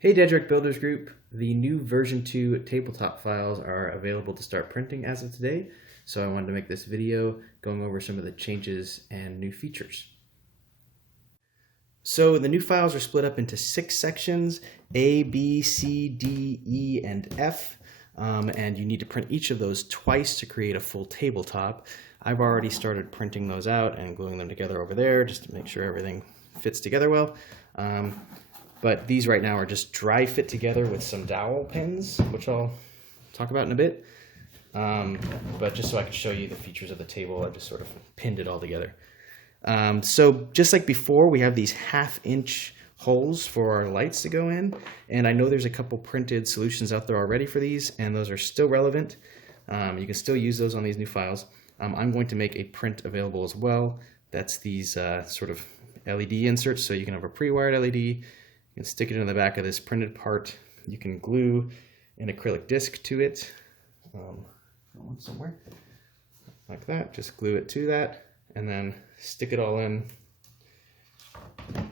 Hey Dejarik Builders Group, the new version 2 tabletop files are available to start printing as of today, so I wanted to make this video going over some of the changes and new features. So the new files are split up into 6 sections, A, B, C, D, E, and F, and you need to print each of those twice to create a full tabletop. I've already started printing those out and gluing them together over there just to make sure everything fits together well. But these right now are just dry fit together with some dowel pins, which I'll talk about in a bit. But just so I can show you the features of the table, I just sort of pinned it all together. So just like before, we have these 1/2-inch holes for our lights to go in. And I know there's a couple printed solutions out there already for these, and those are still relevant. You can still use those on these new files. I'm going to make a print available as well. That's these sort of LED inserts, so you can have a pre-wired LED. You can stick it in the back of this printed part. You can glue an acrylic disc to it, somewhere like that. Just glue it to that, and then stick it all in,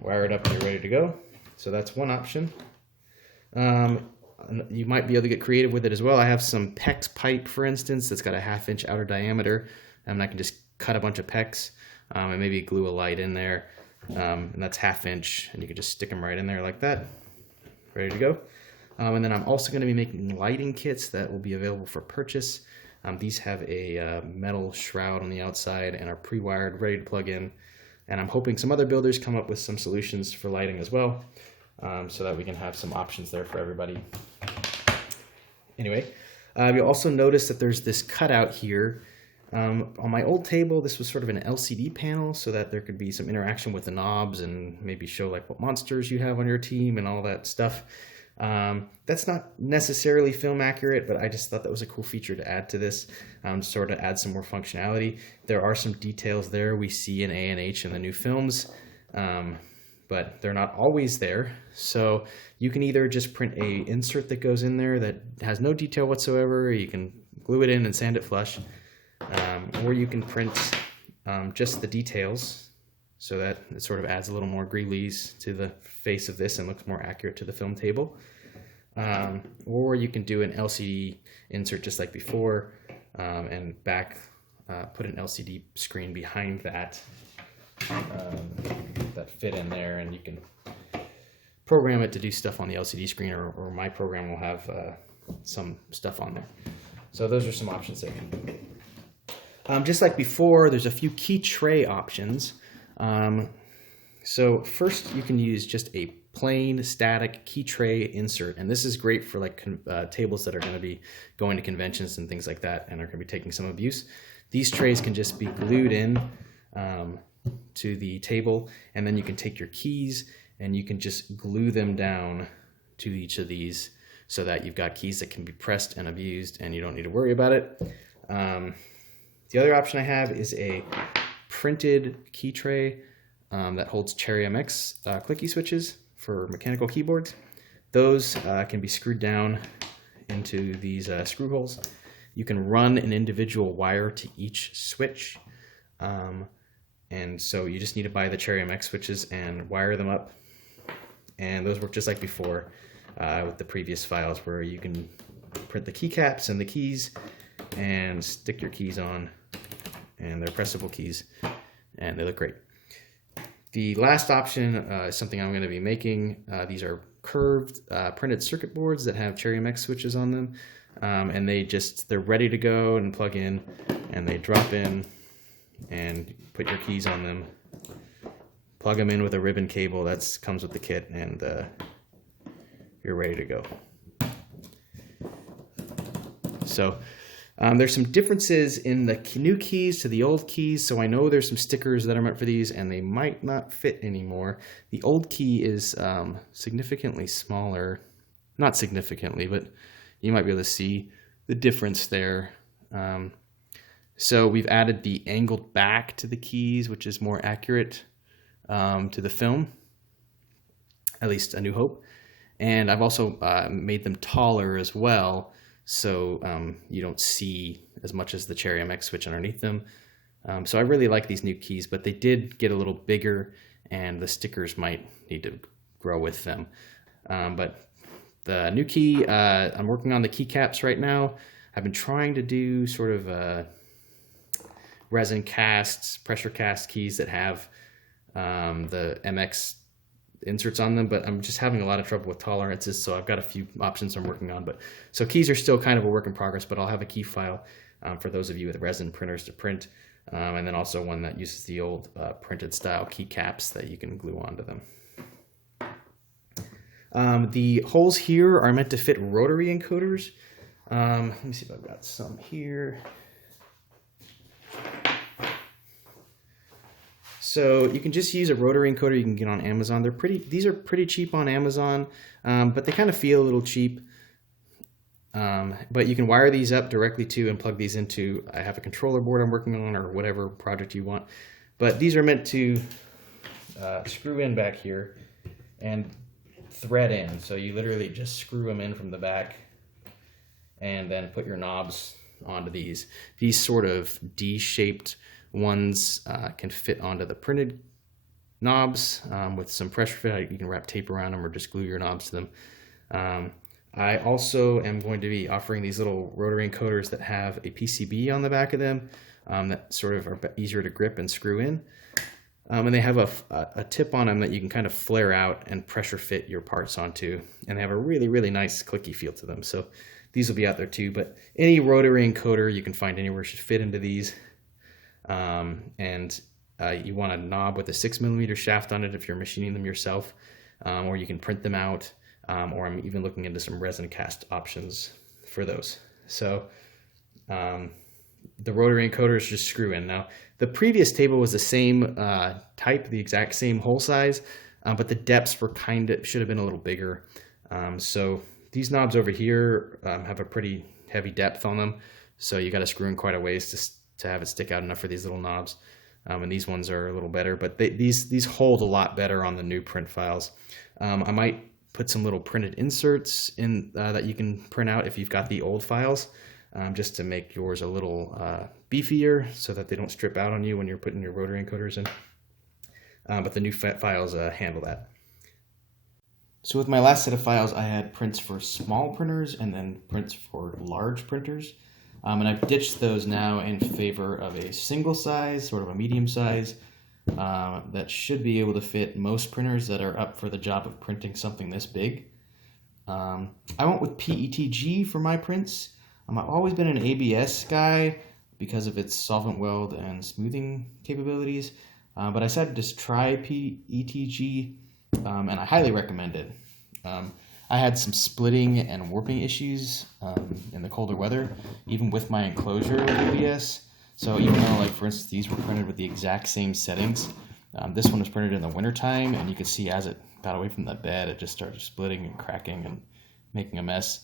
wire it up, and you're ready to go. So that's one option. You might be able to get creative with it as well. I have some PEX pipe, for instance, that's got a 1/2-inch outer diameter, and I can just cut a bunch of PEX and maybe glue a light in there. And that's 1/2-inch, and you can just stick them right in there like that, ready to go. And then I'm also going to be making lighting kits that will be available for purchase. These have a metal shroud on the outside and are pre-wired, ready to plug in. And I'm hoping some other builders come up with some solutions for lighting as well, so that we can have some options there for everybody. Anyway, you'll also notice that there's this cutout here. On my old table, this was sort of an LCD panel so that there could be some interaction with the knobs and maybe show like what monsters you have on your team and all that stuff. That's not necessarily film accurate, but I just thought that was a cool feature to add to this, sort of add some more functionality. There are some details there we see in A&H in the new films, but they're not always there. So you can either just print a insert that goes in there that has no detail whatsoever, you can glue it in and sand it flush, or you can print just the details so that it sort of adds a little more grease to the face of this and looks more accurate to the film table. Or you can do an LCD insert just like before, and put an LCD screen behind that that fit in there, and you can program it to do stuff on the LCD screen, or my program will have some stuff on there. So those are some options there. Just like before, there's a few key tray options. So first you can use just a plain static key tray insert, and this is great for like tables that are going to be going to conventions and things like that and are going to be taking some abuse. These trays can just be glued in to the table, and then you can take your keys and you can just glue them down to each of these so that you've got keys that can be pressed and abused and you don't need to worry about it. The other option I have is a printed key tray that holds Cherry MX clicky switches for mechanical keyboards. Those can be screwed down into these screw holes. You can run an individual wire to each switch, and so you just need to buy the Cherry MX switches and wire them up. And those work just like before with the previous files, where you can print the keycaps and the keys and stick your keys on, and they're pressable keys and they look great. The last option is something I'm going to be making. These are curved printed circuit boards that have Cherry MX switches on them, and they're ready to go and plug in, and they drop in and put your keys on them, plug them in with a ribbon cable that comes with the kit, and you're ready to go. So there's some differences in the Canoe keys to the old keys, so I know there's some stickers that are meant for these and they might not fit anymore. The old key is significantly smaller, not significantly, but you might be able to see the difference there. So we've added the angled back to the keys, which is more accurate to the film, at least A New Hope. And I've also made them taller as well, so you don't see as much as the Cherry MX switch underneath them. So I really like these new keys, but they did get a little bigger and the stickers might need to grow with them. But The new key, I'm working on the keycaps right now. I've been trying to do sort of resin casts, pressure cast keys that have the MX inserts on them, but I'm just having a lot of trouble with tolerances, so I've got a few options I'm working on. But so keys are still kind of a work in progress, but I'll have a key file for those of you with resin printers to print, and then also one that uses the old printed style keycaps that you can glue onto them. The holes here are meant to fit rotary encoders. Let me see if I've got some here. So you can just use a rotary encoder you can get on Amazon. These are pretty cheap on Amazon, but they kind of feel a little cheap. But you can wire these up directly to and plug these into, I have a controller board I'm working on or whatever project you want. But these are meant to screw in back here and thread in. So you literally just screw them in from the back and then put your knobs onto these. These sort of D-shaped ones can fit onto the printed knobs with some pressure fit. You can wrap tape around them or just glue your knobs to them. I also am going to be offering these little rotary encoders that have a PCB on the back of them that sort of are easier to grip and screw in. And they have a tip on them that you can kind of flare out and pressure fit your parts onto. And they have a really, really nice clicky feel to them. So these will be out there too. But any rotary encoder you can find anywhere should fit into these. You want a knob with a 6mm shaft on it if you're machining them yourself, or you can print them out, or I'm even looking into some resin cast options for those. So the rotary encoders just screw in. Now the previous table was the same type, the exact same hole size, but the depths were should have been a little bigger. So these knobs over here have a pretty heavy depth on them, so you got to screw in quite a ways to have it stick out enough for these little knobs. And these ones are a little better, but these hold a lot better on the new print files. I might put some little printed inserts in that you can print out if you've got the old files, just to make yours a little beefier so that they don't strip out on you when you're putting your rotary encoders in. But the new files handle that. So with my last set of files, I had prints for small printers and then prints for large printers. And I've ditched those now in favor of a single size, sort of a medium size, that should be able to fit most printers that are up for the job of printing something this big. I went with PETG for my prints. I've always been an ABS guy because of its solvent weld and smoothing capabilities, but I decided to try PETG, and I highly recommend it. I had some splitting and warping issues in the colder weather, even with my enclosure with ABS. So even though, like for instance, these were printed with the exact same settings, this one was printed in the wintertime, and you could see as it got away from the bed, it just started splitting and cracking and making a mess.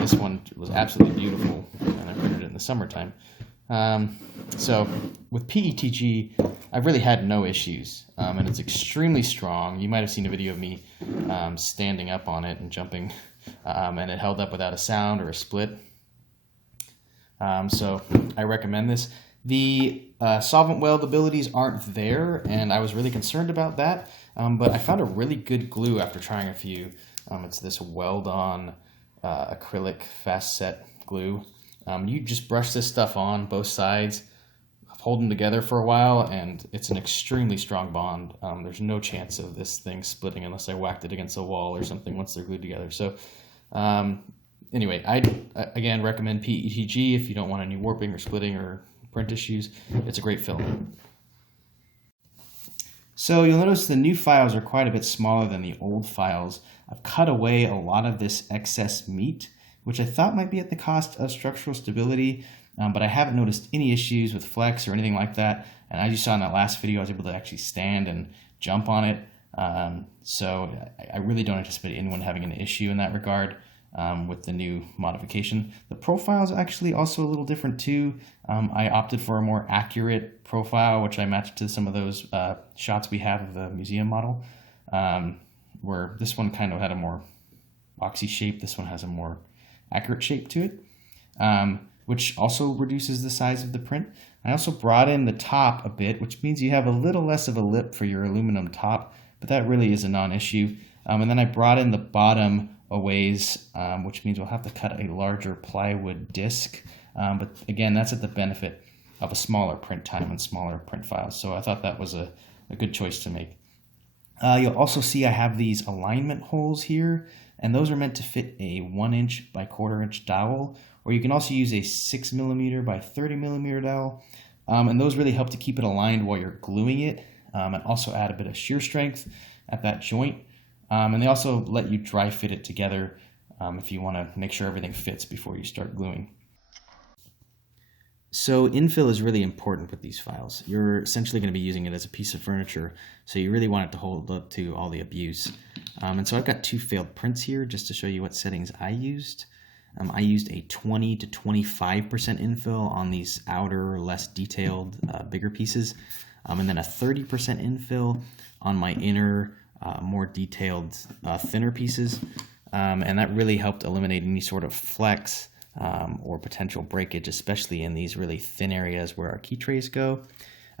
This one was absolutely beautiful, and I printed it in the summertime. So with PETG, I've really had no issues, and it's extremely strong. You might have seen a video of me standing up on it and jumping, and it held up without a sound or a split. So I recommend this. The solvent weld abilities aren't there, and I was really concerned about that, but I found a really good glue after trying a few. It's this Weld-on acrylic fast set glue. You just brush this stuff on both sides, hold them together for a while, and it's an extremely strong bond. There's no chance of this thing splitting unless I whacked it against a wall or something once they're glued together. So anyway, I again recommend PETG if you don't want any warping or splitting or print issues. It's a great film. So you'll notice the new files are quite a bit smaller than the old files. I've cut away a lot of this excess meat, which I thought might be at the cost of structural stability, but I haven't noticed any issues with flex or anything like that. And as you saw in that last video, I was able to actually stand and jump on it. So I really don't anticipate anyone having an issue in that regard with the new modification. The profile is actually also a little different too. I opted for a more accurate profile, which I matched to some of those shots we have of the museum model, where this one kind of had a more boxy shape. This one has a more accurate shape to it, which also reduces the size of the print. I also brought in the top a bit, which means you have a little less of a lip for your aluminum top, but that really is a non-issue. And then I brought in the bottom a ways, which means we'll have to cut a larger plywood disc. But again, that's at the benefit of a smaller print time and smaller print files. So I thought that was a good choice to make. You'll also see I have these alignment holes here, and those are meant to fit a 1" by 1/4" dowel, or you can also use a 6mm by 30mm dowel. And those really help to keep it aligned while you're gluing it, and also add a bit of shear strength at that joint. And they also let you dry fit it together if you want to make sure everything fits before you start gluing. So infill is really important with these files. You're essentially going to be using it as a piece of furniture, so you really want it to hold up to all the abuse. And so I've got 2 failed prints here just to show you what settings I used. I used a 20 to 25% infill on these outer, less detailed, bigger pieces, and then a 30% infill on my inner, more detailed, thinner pieces. And that really helped eliminate any sort of flex or potential breakage, especially in these really thin areas where our key trays go.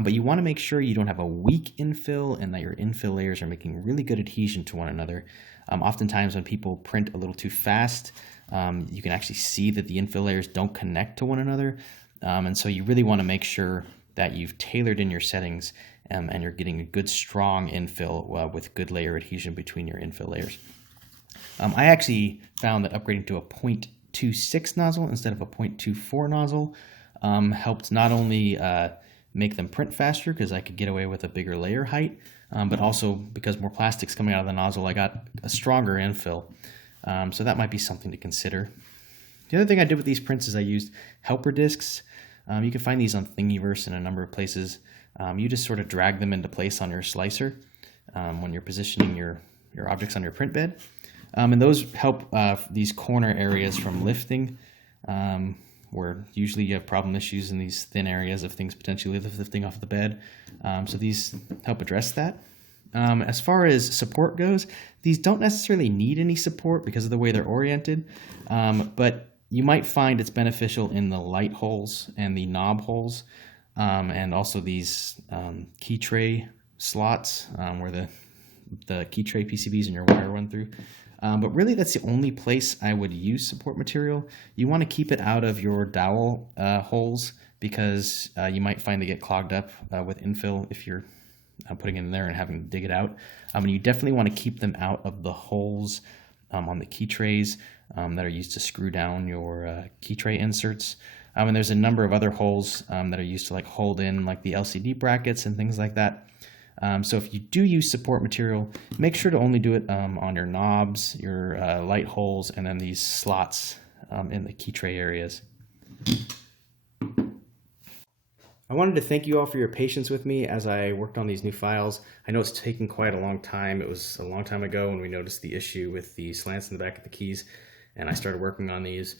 But you want to make sure you don't have a weak infill and that your infill layers are making really good adhesion to one another. Oftentimes when people print a little too fast, you can actually see that the infill layers don't connect to one another. And so you really want to make sure that you've tailored in your settings and you're getting a good strong infill with good layer adhesion between your infill layers. I actually found that upgrading to a 0.26 nozzle instead of a 0.24 nozzle helped not only make them print faster because I could get away with a bigger layer height, but also because more plastic's coming out of the nozzle, I got a stronger infill. So that might be something to consider. The other thing I did with these prints is I used helper discs. You can find these on Thingiverse in a number of places. You just sort of drag them into place on your slicer when you're positioning your objects on your print bed. And those help these corner areas from lifting, where usually you have problem issues in these thin areas of things potentially lifting off the bed. So these help address that. As far as support goes, these don't necessarily need any support because of the way they're oriented, but you might find it's beneficial in the light holes and the knob holes, and also these key tray slots where the key tray PCBs and your wire run through. But really that's the only place I would use support material. You want to keep it out of your dowel holes because you might find they get clogged up with infill if you're putting it in there and having to dig it out. And you definitely want to keep them out of the holes on the key trays that are used to screw down your key tray inserts. And there's a number of other holes that are used to like hold in like the LCD brackets and things like that. So if you do use support material, make sure to only do it on your knobs, your light holes, and then these slots in the key tray areas. I wanted to thank you all for your patience with me as I worked on these new files. I know it's taken quite a long time. It was a long time ago when we noticed the issue with the slants in the back of the keys, and I started working on these.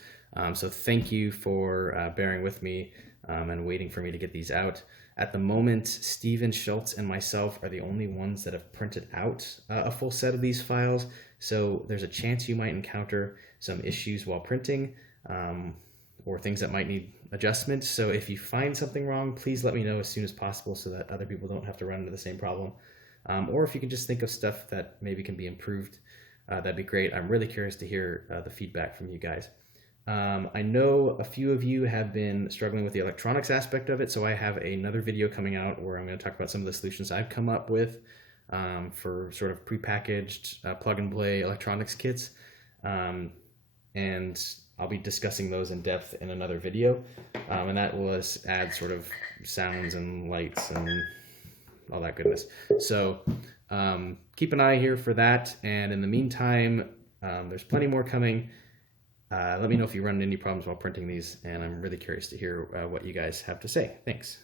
So thank you for bearing with me and waiting for me to get these out. At the moment, Steven Schultz and myself are the only ones that have printed out a full set of these files, so there's a chance you might encounter some issues while printing or things that might need adjustment. So if you find something wrong, please let me know as soon as possible so that other people don't have to run into the same problem. Or if you can just think of stuff that maybe can be improved, that'd be great. I'm really curious to hear the feedback from you guys. I know a few of you have been struggling with the electronics aspect of it, so I have another video coming out where I'm going to talk about some of the solutions I've come up with for sort of prepackaged plug-and-play electronics kits, and I'll be discussing those in depth in another video, and that will add sort of sounds and lights and all that goodness. So keep an eye here for that, and in the meantime, there's plenty more coming. Let me know if you run into any problems while printing these, and I'm really curious to hear what you guys have to say. Thanks.